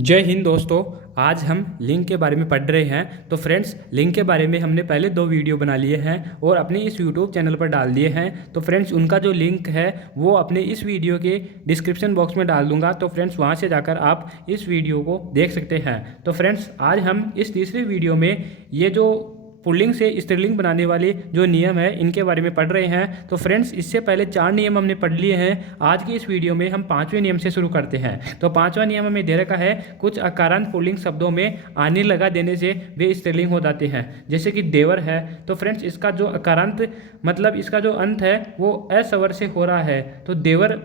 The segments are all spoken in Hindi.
जय हिंद दोस्तों। आज हम लिंक के बारे में पढ़ रहे हैं। तो फ्रेंड्स, लिंक के बारे में हमने पहले 2 वीडियो बना लिए हैं और अपने इस यूट्यूब चैनल पर डाल दिए हैं। तो फ्रेंड्स, उनका जो लिंक है वो अपने इस वीडियो के डिस्क्रिप्शन बॉक्स में डाल दूंगा। तो फ्रेंड्स, वहां से जाकर आप इस वीडियो को देख सकते हैं। तो फ्रेंड्स, आज हम इस तीसरे वीडियो में ये जो पुल्लिंग से स्त्रीलिंग बनाने वाले जो नियम है इनके बारे में पढ़ रहे हैं। तो फ्रेंड्स, इससे पहले 4 नियम हमने पढ़ लिए हैं। आज की इस वीडियो में हम 5वें नियम से शुरू करते हैं। तो 5वां नियम हमें दे रखा है, कुछ अकारांत पुल्लिंग शब्दों में आने लगा देने से वे स्त्रीलिंग हो जाते हैं। जैसे कि देवर है। तो फ्रेंड्स, इसका जो अकारांत मतलब इसका जो अंत है वो अस्वर से हो रहा है। तो देवर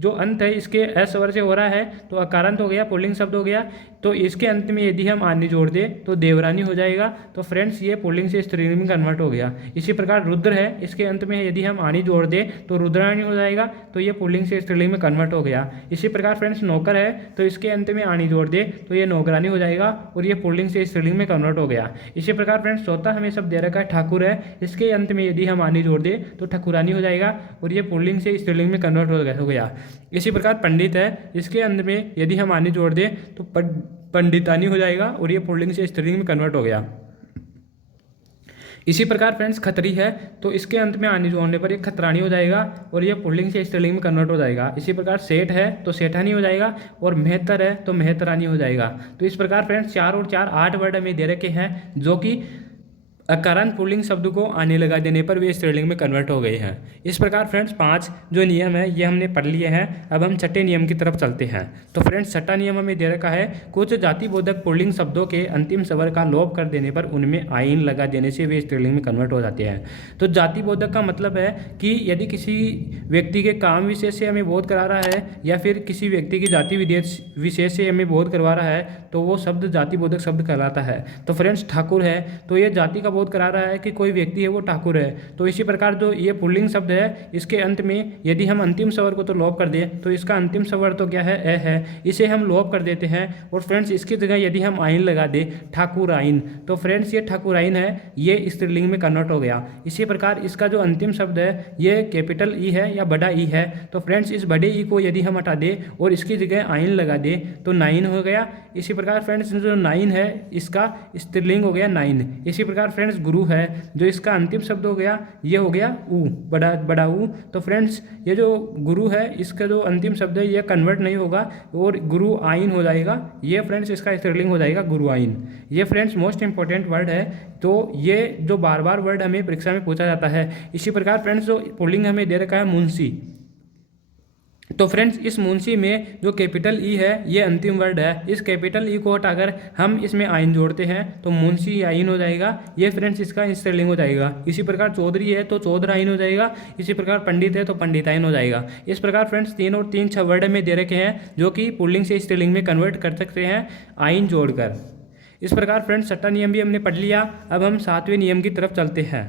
जो अंत है इसके अस्वर से हो रहा है तो अकारांत हो गया, पुल्लिंग शब्द हो गया। तो इसके अंत में यदि हम आनी जोड़ दें तो देवरानी हो जाएगा। तो फ्रेंड्स, ये पुल्लिंग से स्त्रीलिंग में कन्वर्ट हो गया। इसी प्रकार रुद्र है, इसके अंत में यदि हम आनी जोड़ दें तो रुद्राणी हो जाएगा। तो ये पुल्लिंग से स्त्रीलिंग में कन्वर्ट हो गया। इसी प्रकार फ्रेंड्स, नौकर है तो इसके अंत में आनी जोड़ दे तो ये नौकरानी हो जाएगा और ये पुल्लिंग से स्त्रीलिंग में कन्वर्ट हो गया। इसी प्रकार फ्रेंड्स, चौथा हमें शब्द दे रखा है ठाकुर है, इसके अंत में यदि हम आनी जोड़ दे तो ठकुरानी हो जाएगा और ये पुल्लिंग से स्त्रीलिंग में कन्वर्ट हो गया। इसी प्रकार पंडित है, इसके अंत में यदि हम आनी जोड़ दें तो पंडितानी हो जाएगा और ये पुल्लिंग से स्त्रीलिंग में कन्वर्ट हो गया। इसी प्रकार फ्रेंड्स, खत्री है तो इसके अंत में आनी जोड़ने पर ये खतरानी हो जाएगा और ये पुल्लिंग से स्त्रीलिंग में कन्वर्ट हो जाएगा। इसी प्रकार सेठ है तो सेठानी हो जाएगा और मेहतर है तो मेहतरानी हो जाएगा। तो इस प्रकार फ्रेंड्स 4 और 4 8 वर्ड हमें दे रखे हैं जो कि अकारांत पुल्लिंग शब्द को आने लगा देने पर वे स्त्रीलिंग में कन्वर्ट हो गए हैं। इस प्रकार फ्रेंड्स 5 जो नियम है ये हमने पढ़ लिए हैं। अब हम छठे नियम की तरफ चलते हैं। तो फ्रेंड्स, छठा नियम हमें दे रखा है, कुछ जातिबोधक पुल्लिंग शब्दों के अंतिम स्वर का लोप कर देने पर उनमें आइन लगा देने से वे स्त्रीलिंग में कन्वर्ट हो जाते हैं। तो जातिबोधक का मतलब है कि यदि किसी व्यक्ति के काम विशेष से हमें बोध करा रहा है या फिर किसी व्यक्ति की जाति विशेष से हमें बोध करवा रहा है तो वो शब्द जातिबोधक शब्द कहलाता है। तो फ्रेंड्स, ठाकुर है तो ये जाति का बोध करा रहा है कि कोई व्यक्ति है वो ठाकुर है। तो इसी प्रकार जो ये पुल्लिंग शब्द है इसके अंत में यदि हम अंतिम स्वर को तो लोप कर दें तो इसका अंतिम स्वर तो क्या है, ए है, इसे हम लोप कर देते हैं। और फ्रेंड्स, इसकी जगह यदि हम आइन लगा दें ठाकुराइन तो फ्रेंड्स ये ठाकुराइन है, ये स्त्रीलिंग में कन्वर्ट हो गया। इसी प्रकार इसका जो अंतिम शब्द है ये कैपिटल ई है या बड़ा ई है। तो फ्रेंड्स, इस बड़े ई को यदि हम हटा दें और इसकी जगह आइन लगा दें तो नाइन हो गया। इसी प्रकार फ्रेंड्स, जो नाइन है इसका स्त्रीलिंग हो गया नाइन। इसी प्रकार फ्रेंड्स, गुरु है जो इसका अंतिम शब्द हो गया ये हो गया ऊ, बड़ा ऊ। तो फ्रेंड्स, ये जो गुरु है इसका जो अंतिम शब्द है ये कन्वर्ट नहीं होगा और गुरु आइन हो जाएगा। ये फ्रेंड्स इसका स्त्रीलिंग हो जाएगा गुरु आइन। ये फ्रेंड्स मोस्ट इंपॉर्टेंट वर्ड है। तो ये जो बार बार वर्ड हमें परीक्षा में पूछा जाता है। इसी प्रकार फ्रेंड्स, जो पुल्लिंग हमें दे रखा है मुंशी। तो फ्रेंड्स, इस मुंशी में जो कैपिटल ई है ये अंतिम वर्ड है। इस कैपिटल ई को हटाकर हम इसमें आइन जोड़ते हैं तो मुंशी आइन हो जाएगा। ये फ्रेंड्स इसका स्त्रीलिंग हो जाएगा। इसी प्रकार चौधरी है तो चौधराइन हो जाएगा। इसी प्रकार पंडित है तो पंडिताइन हो जाएगा। इस प्रकार फ्रेंड्स 3 और 3 6 वर्ड में दे रखे हैं जो कि पुल्लिंग से स्त्रीलिंग में कन्वर्ट कर सकते हैं आइन जोड़कर। इस प्रकार फ्रेंड्स 6वां नियम भी हमने पढ़ लिया। अब हम 7वें नियम की तरफ चलते हैं।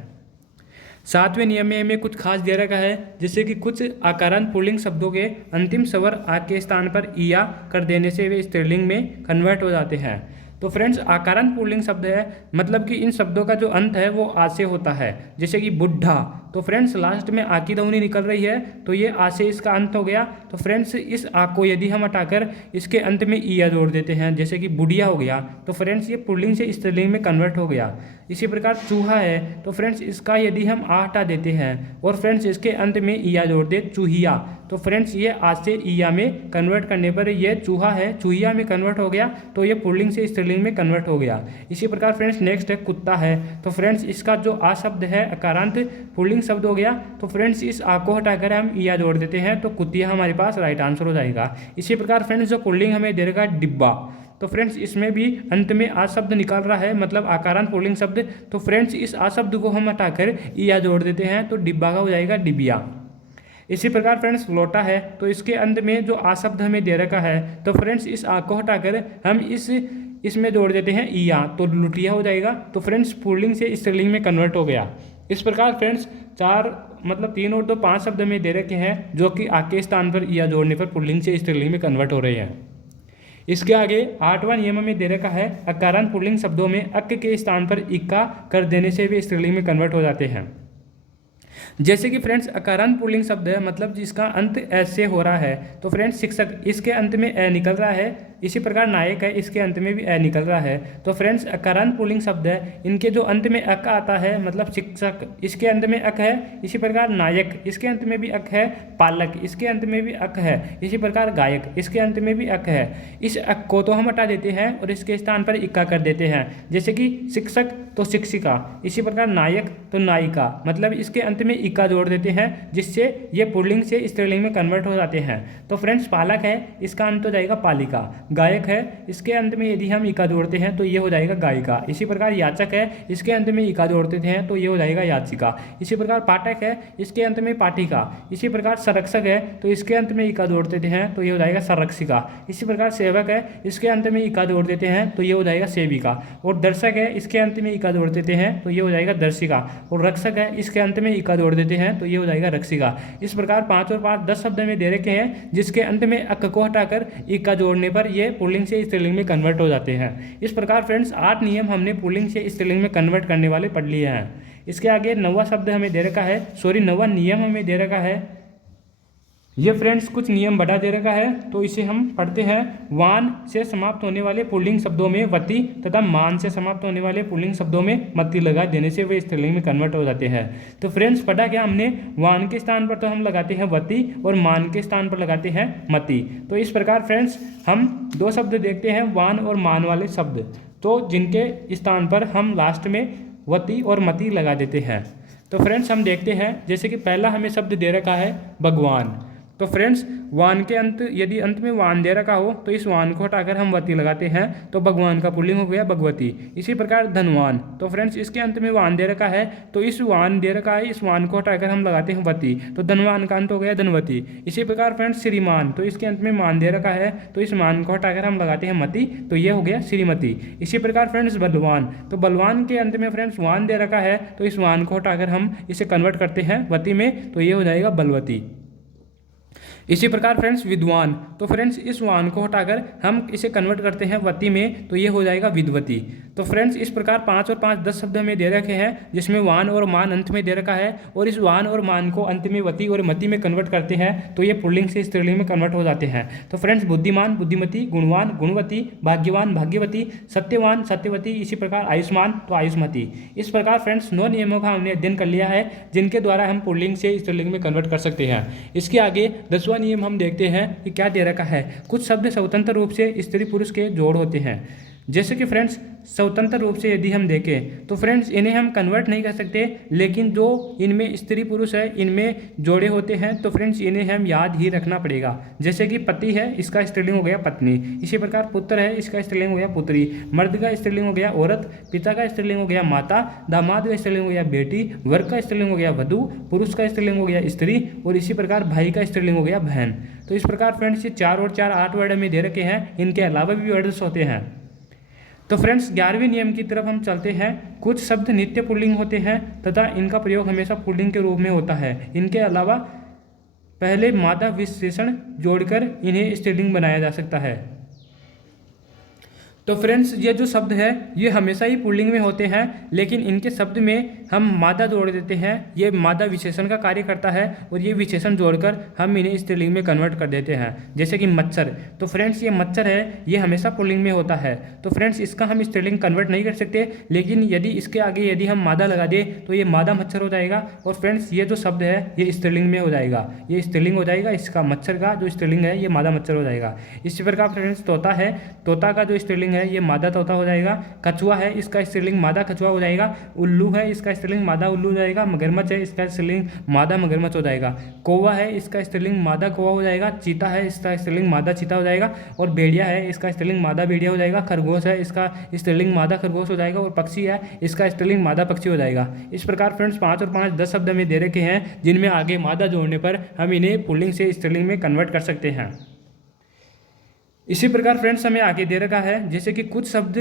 7वें नियम में हमें कुछ खास दे रखा है, जैसे कि कुछ आकारांत पुल्लिंग शब्दों के अंतिम स्वर आ के स्थान पर इया कर देने से वे स्त्रीलिंग में कन्वर्ट हो जाते हैं। तो फ्रेंड्स, आकारांत पुल्लिंग शब्द है मतलब कि इन शब्दों का जो अंत है वो आ से होता है। जैसे कि बुढ़ा, तो फ्रेंड्स लास्ट में आ की ध्वनि निकल रही है तो ये आ से इसका अंत हो गया। तो फ्रेंड्स, इस आ को यदि हम हटाकर इसके अंत में इया जोड़ देते हैं जैसे कि बुढ़िया हो गया तो फ्रेंड्स ये पुल्लिंग से स्त्रीलिंग में कन्वर्ट हो गया। इसी प्रकार चूहा है तो फ्रेंड्स इसका यदि हम आ हटा देते हैं और फ्रेंड्स इसके अंत में इया जोड़ दे चूहिया तो फ्रेंड्स ये आ से इया में कन्वर्ट करने पर ये चूहा है चूहिया में कन्वर्ट हो गया। तो ये पुल्लिंग से स्त्रीलिंग में कन्वर्ट हो गया। इसी प्रकार फ्रेंड्स नेक्स्ट है कुत्ता है। तो फ्रेंड्स इसका जो आ शब्द है अकारांत पुल्लिंग शब्द हो गया। तो फ्रेंड्स इस आ को हटाकर हम इया जोड़ देते हैं तो कुतिया हमारे पास राइट आंसर हो जाएगा। इसी प्रकार फ्रेंड्स जो पुल्लिंग हमें दे रखा डिब्बा, तो फ्रेंड्स इसमें भी अंत में आ शब्द निकाल रहा है मतलब आकारांत पुल्लिंग शब्द। तो फ्रेंड्स इस आ शब्द को हम हटाकर इया जोड़ देते हैं तो डिब्बा का हो जाएगा डिबिया। इसी प्रकार फ्रेंड्स लोटा है तो इसके अंत में जो आ शब्द हमें दे रखा है तो फ्रेंड्स इस आ को हटाकर हम इसमें जोड़ देते हैं इया तो लुटिया हो जाएगा। तो फ्रेंड्स पुल्लिंग से स्त्रीलिंग में कन्वर्ट हो गया। इस प्रकार फ्रेंड्स 4 मतलब 3 और 2 5 शब्द में दे रखे हैं जो कि आ के स्थान पर इया जोड़ने पर पुल्लिंग से स्त्रीलिंग में कन्वर्ट हो रहे हैं। इसके आगे 8वां नियम में दे रखा है, अकारांत पुल्लिंग शब्दों में अक के स्थान पर इक्का कर देने से वे स्त्रीलिंग में कन्वर्ट हो जाते हैं। जैसे कि फ्रेंड्स अकारांत पुल्लिंग शब्द है मतलब जिसका अंत एस से हो रहा है। तो फ्रेंड्स शिक्षक, इसके अंत में ए निकल रहा है इसी प्रकार नायक है, इसके अंत में भी अ निकल रहा है। तो फ्रेंड्स अकारांत पुल्लिंग शब्द है, इनके जो अंत में अक आता है मतलब शिक्षक, इसके अंत में अक है। इसी प्रकार नायक, इसके अंत में भी अक है। पालक, इसके अंत में भी अक है। इसी प्रकार गायक, इसके अंत में भी अक है। इस अक को तो हम हटा देते हैं और इसके स्थान पर इक्का कर देते हैं, जैसे कि शिक्षक तो शिक्षिका, इसी प्रकार नायक तो नायिका, मतलब इसके अंत में इक्का जोड़ देते हैं जिससे ये पुल्लिंग से स्त्रीलिंग में कन्वर्ट हो जाते हैं। तो फ्रेंड्स पालक है, इसका अंत हो जाएगा पालिका। गायक है, इसके अंत में यदि हम इक्का जोड़ते हैं तो ये हो जाएगा गायिका। इसी प्रकार याचक है, इसके अंत में इक्का जोड़ देते हैं तो ये हो जाएगा याचिका। इसी प्रकार पाठक है, इसके अंत में पाठिका। इसी प्रकार संरक्षक है, तो इसके अंत में इक्का जोड़ देते हैं तो ये हो जाएगा संरक्षिका। इसी प्रकार सेवक है, इसके अंत में इक्का जोड़ देते हैं तो ये हो जाएगा सेविका। और दर्शक है, इसके अंत में इक्का जोड़ देते हैं तो ये हो जाएगा दर्शिका। और रक्षक है, इसके अंत में इक्का जोड़ देते हैं तो ये हो जाएगा रक्षिका। इस प्रकार 5 और 5 10 शब्द में दे रखे हैं जिसके अंत में अक को हटाकर इक्का जोड़ने पर ये पुल्लिंग से स्त्रीलिंग में कन्वर्ट हो जाते हैं। इस प्रकार फ्रेंड्स 8 नियम हमने पुल्लिंग से स्त्रीलिंग में कन्वर्ट करने वाले पढ़ लिए हैं। इसके आगे 9वां शब्द हमें दे रखा है, 9वां नियम हमें दे रखा है। ये फ्रेंड्स कुछ नियम बढ़ा दे रखा है, तो इसे हम पढ़ते हैं। वान से समाप्त होने वाले पुल्लिंग शब्दों में वति तथा मान से समाप्त होने वाले पुल्लिंग शब्दों में मति लगा देने से वे स्त्रीलिंग में कन्वर्ट हो जाते हैं। तो फ्रेंड्स पढ़ा क्या हमने, वान के स्थान पर तो हम लगाते हैं वति और मान के स्थान पर लगाते हैं मति। तो इस प्रकार फ्रेंड्स हम 2 शब्द देखते हैं वान और मान वाले शब्द, तो जिनके स्थान पर हम लास्ट में वति और मति लगा देते हैं। तो फ्रेंड्स हम देखते हैं, जैसे कि पहला हमें शब्द दे रखा है भगवान। तो फ्रेंड्स वान के अंत, यदि अंत में वान दे रखा हो तो इस वान को हटाकर हम वती लगाते हैं तो भगवान का पुल्लिंग हो गया भगवती। इसी प्रकार धनवान, तो फ्रेंड्स इसके अंत में वान दे रखा है तो इस वान दे रखा है, इस वान को हटाकर हम लगाते हैं वती, तो धनवान का अंत हो गया धनवती। इसी प्रकार फ्रेंड्स श्रीमान, तो इसके अंत में मान दे रखा है तो इस मान को हटाकर हम लगाते हैं मती, तो ये हो गया श्रीमती। इसी प्रकार फ्रेंड्स बलवान, तो बलवान के अंत में फ्रेंड्स वान दे रखा है तो इस वान को हटाकर हम इसे कन्वर्ट करते हैं वती में, तो ये हो जाएगा बलवती। इसी प्रकार फ्रेंड्स विद्वान, तो फ्रेंड्स इस वान को हटाकर हम इसे कन्वर्ट करते हैं वती में, तो ये हो जाएगा विद्वती। तो फ्रेंड्स इस प्रकार 5 और 5 10 शब्द हमें दे रखे हैं जिसमें वान और मान अंत में दे रखा है, और इस वान और मान को अंत में वती और मति में कन्वर्ट करते हैं तो ये पुल्लिंग से स्त्रीलिंग में कन्वर्ट हो जाते हैं। तो फ्रेंड्स बुद्धिमान बुद्धिमती, गुणवान गुणवती, भाग्यवान भाग्यवती, सत्यवान सत्यवती, इसी प्रकार आयुष्मान तो आयुष्मती। इस प्रकार फ्रेंड्स 9 नियमों का हमने अध्ययन कर लिया है जिनके द्वारा हम पुल्लिंग से स्त्रीलिंग में कन्वर्ट कर सकते हैं। इसके आगे 10वां नियम हम देखते हैं कि क्या दे रखा है। कुछ शब्द स्वतंत्र रूप से स्त्री पुरुष के जोड़ होते हैं, जैसे कि फ्रेंड्स स्वतंत्र रूप से यदि हम देखें तो फ्रेंड्स इन्हें हम कन्वर्ट नहीं कर सकते, लेकिन जो इनमें स्त्री पुरुष है इनमें जोड़े होते हैं तो फ्रेंड्स इन्हें हम याद ही रखना पड़ेगा। जैसे कि पति है, इसका स्त्रीलिंग हो गया पत्नी। इसी प्रकार पुत्र है, इसका स्त्रीलिंग हो गया पुत्री। मर्द का स्त्रीलिंग हो गया औरत। पिता का स्त्रीलिंग हो गया माता। दामाद का स्त्रीलिंग हो गया बेटी। वर का स्त्रीलिंग हो गया वधू। पुरुष का स्त्रीलिंग हो गया स्त्री। और इसी प्रकार भाई का स्त्रीलिंग हो गया बहन। तो इस प्रकार फ्रेंड्स ये 4 और 4 8 वर्ड में दे रखे हैं, इनके अलावा भी वर्ड्स होते हैं। तो फ्रेंड्स 11वें नियम की तरफ हम चलते हैं। कुछ शब्द नित्य पुल्लिंग होते हैं तथा इनका प्रयोग हमेशा पुल्लिंग के रूप में होता है। इनके अलावा पहले मादा विशेषण जोड़कर इन्हें स्त्रीलिंग बनाया जा सकता है। तो फ्रेंड्स ये जो शब्द है ये हमेशा ही पुल्लिंग में होते हैं, लेकिन इनके शब्द में हम मादा जोड़ देते हैं। ये मादा विशेषण का कार्य करता है और ये विशेषण जोड़कर हम इन्हें स्त्रीलिंग में कन्वर्ट कर देते हैं। जैसे कि मच्छर, तो फ्रेंड्स ये मच्छर है, ये हमेशा पुल्लिंग में होता है, तो फ्रेंड्स इसका हम स्त्रीलिंग कन्वर्ट नहीं कर सकते, लेकिन यदि इसके आगे यदि हम मादा लगा दें तो ये मादा मच्छर हो जाएगा और फ्रेंड्स ये जो शब्द है ये स्त्रीलिंग में हो जाएगा, ये स्त्रीलिंग हो जाएगा। इसका मच्छर का जो स्त्रीलिंग है ये मादा मच्छर हो जाएगा। इसी प्रकार फ्रेंड्स तोता है, तोता का जो स्त्रीलिंग है ये मादा तोता हो जाएगा। कछुआ है, इसका स्त्रीलिंग मादा कछुआ हो जाएगा। उल्लू है, इसका स्त्रीलिंग मादा उल्लू हो जाएगा। मगरमच्छ है, इसका स्त्रीलिंग मादा मगरमच्छ हो जाएगा। कौवा है, इसका स्त्रीलिंग मादा कौवा हो जाएगा। चीता है, इसका स्त्रीलिंग मादा चीता हो जाएगा। और भेड़िया है, इसका स्त्रीलिंग मादा भेड़िया हो जाएगा। खरगोश है, इसका स्त्रीलिंग मादा खरगोश हो जाएगा। और पक्षी है, इसका स्त्रीलिंग मादा पक्षी हो जाएगा। इस प्रकार फ्रेंड्स 5 और 5 10 शब्द में दे रखे हैं जिनमें आगे मादा जोड़ने पर हम इन्हें पुल्लिंग से स्त्रीलिंग में कन्वर्ट कर सकते हैं। इसी प्रकार फ्रेंड्स हमें आगे दे रखा है जैसे कि कुछ शब्द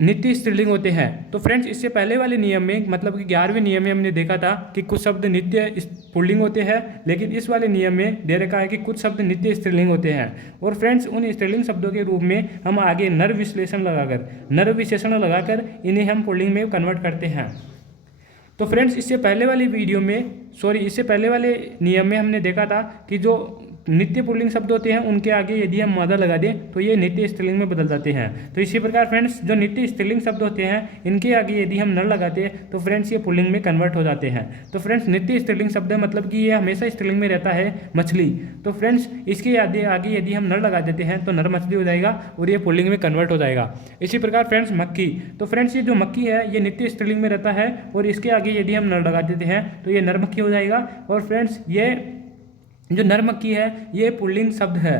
नित्य स्त्रीलिंग होते हैं। तो फ्रेंड्स इससे पहले वाले नियम में मतलब कि 11वें नियम में हमने देखा था कि कुछ शब्द नित्य पुल्लिंग होते हैं, लेकिन इस वाले नियम में दे रखा है कि कुछ शब्द नित्य स्त्रीलिंग होते हैं। और फ्रेंड्स उन स्त्रीलिंग शब्दों के रूप में हम आगे नर विश्लेषण लगाकर इन्हें हम पुल्लिंग में कन्वर्ट करते हैं। तो फ्रेंड्स इससे पहले वाले नियम में हमने देखा था कि जो नित्य पुल्लिंग शब्द होते हैं उनके आगे यदि हम मादा लगा दें तो ये नित्य स्त्रीलिंग में बदल जाते हैं। तो इसी प्रकार फ्रेंड्स जो नित्य स्त्रीलिंग शब्द होते हैं इनके आगे यदि हम नर लगाते हैं तो फ्रेंड्स ये पुल्लिंग में कन्वर्ट हो जाते हैं। तो फ्रेंड्स नित्य स्त्रीलिंग शब्द है मतलब कि ये हमेशा स्त्रीलिंग में रहता है मछली। तो फ्रेंड्स इसके आगे यदि हम नर लगा देते हैं तो नर मछली हो जाएगा और ये पुल्लिंग में कन्वर्ट हो जाएगा। इसी प्रकार फ्रेंड्स मक्खी, तो फ्रेंड्स ये जो मक्खी है ये नित्य स्त्रीलिंग में रहता है और इसके आगे यदि हम नर लगा देते हैं तो ये नर मक्खी हो जाएगा। और फ्रेंड्स ये जो नर मक्खी है ये पुल्लिंग शब्द है।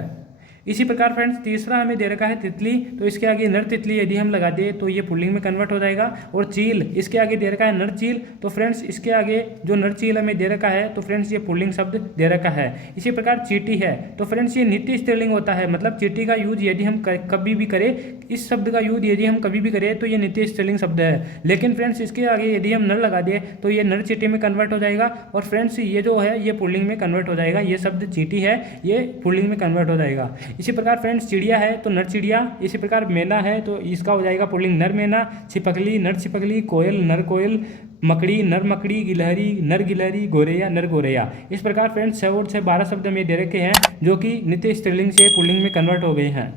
इसी प्रकार फ्रेंड्स तीसरा हमें दे रखा है तितली, तो इसके आगे नर तितली यदि हम लगा दें तो ये पुल्लिंग में कन्वर्ट हो जाएगा। और चील, इसके आगे दे रखा है नर चील, तो फ्रेंड्स इसके आगे जो नर चील हमें दे रखा है तो फ्रेंड्स ये पुल्लिंग शब्द दे रखा है। इसी प्रकार चींटी है, तो फ्रेंड्स ये नित्य स्त्रीलिंग होता है मतलब चींटी का यूज यदि हम कभी भी करें, इस शब्द का यूज यदि हम कभी भी करें तो ये नित्य स्त्रीलिंग शब्द है। लेकिन फ्रेंड्स इसके आगे यदि हम नर लगा दें तो ये नर चींटी में कन्वर्ट हो जाएगा और फ्रेंड्स ये जो है ये पुल्लिंग में कन्वर्ट हो जाएगा। ये शब्द चींटी है ये पुल्लिंग में कन्वर्ट हो जाएगा। इसी प्रकार फ्रेंड्स चिड़िया है तो नर चिड़िया, इसी प्रकार मैना है तो इसका हो जाएगा पुल्लिंग नर मैना। छिपकली नर छिपकली, कोयल नर कोयल, मकड़ी नर मकड़ी, गिलहरी नर गिलहरी, गोरैया नर गोरैया। इस प्रकार फ्रेंड्स 6 और 6 12 शब्द में दे रखे हैं जो कि नित्य स्त्रीलिंग से पुल्लिंग में कन्वर्ट हो गए हैं।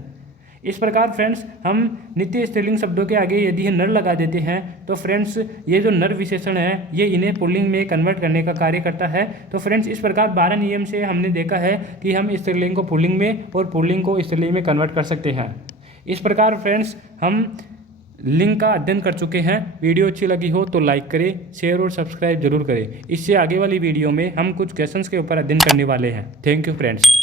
इस प्रकार फ्रेंड्स हम नित्य स्त्रीलिंग शब्दों के आगे यदि नर लगा देते हैं तो फ्रेंड्स ये जो नर विशेषण है ये इन्हें पुल्लिंग में कन्वर्ट करने का कार्य करता है। तो फ्रेंड्स इस प्रकार 12 नियम से हमने देखा है कि हम स्त्रीलिंग को पुल्लिंग में और पुल्लिंग को स्त्रीलिंग में कन्वर्ट कर सकते हैं। इस प्रकार फ्रेंड्स हम लिंग का अध्ययन कर चुके हैं। वीडियो अच्छी लगी हो तो लाइक करें, शेयर और सब्सक्राइब जरूर करें। इससे आगे वाली वीडियो में हम कुछ क्वेश्चंस के ऊपर अध्ययन करने वाले हैं। Thank you friends.